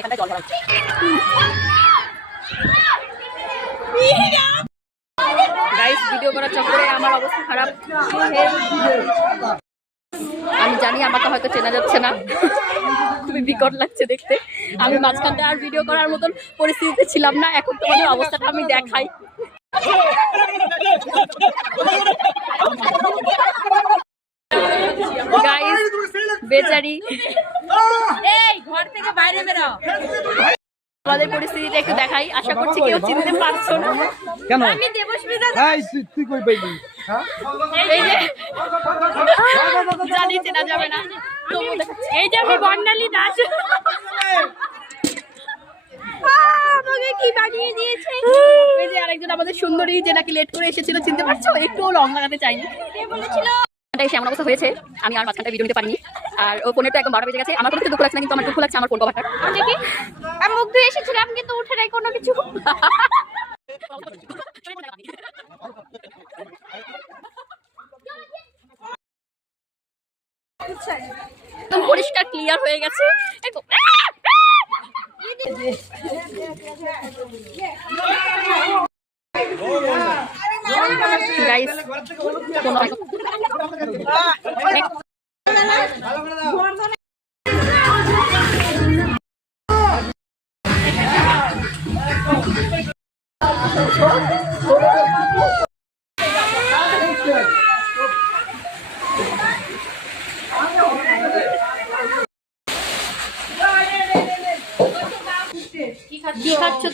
এখানটা জল ভরা হচ্ছে। গাইস ভিডিও করার চক্করে আমার অবস্থা খারাপ। আমি জানি আমাকে হয়তো চেনা যাচ্ছে না, খুবই বিকট লাগছে দেখতে। আমি মাঝখানটা আর ভিডিও করার মতন পরিস্থিতিতে ছিলাম না। এখন তোমাদের অবস্থাটা আমি দেখাই। গাইস বেচারি, এই ঘর থেকে বাইরে বেরো। আমাদের পরিস্থিতিটা একটু দেখাই, আশা করছি কেউ চিনতে পারছো না। কেন? আমি দেবস্মিতা। তুই কই পাইলি? এই যে জানি চেনা যাবে না, এই যে আমি বর্ণালী দাস। আমাকে কি বানিয়ে দিয়েছে। এই যে আরেকজন আমাদের সুন্দরী, যে নাকি লেট করে এসেছিল, চিনতে পারছো? একটু রং লাগাতে চাইনি, বলেছিল। এসে এমন অবস্থা হয়েছে, আমি আর মাঝখানটা ভিডিও নিতে পারিনি। আর ও ফোনের তো একদম 12 বেজে গেছে। আমার কোনো দুঃখ লাগছে না, কিন্তু আমার দুঃখ লাগছে আমার ফোন কভারটা। দেখি আমি মুখ ধুয়ে এসেছিলাম কিন্তু উঠে নাই কোনো কিছু। একদম পরিষ্কার ক্লিয়ার হয়ে গেছে। গাইস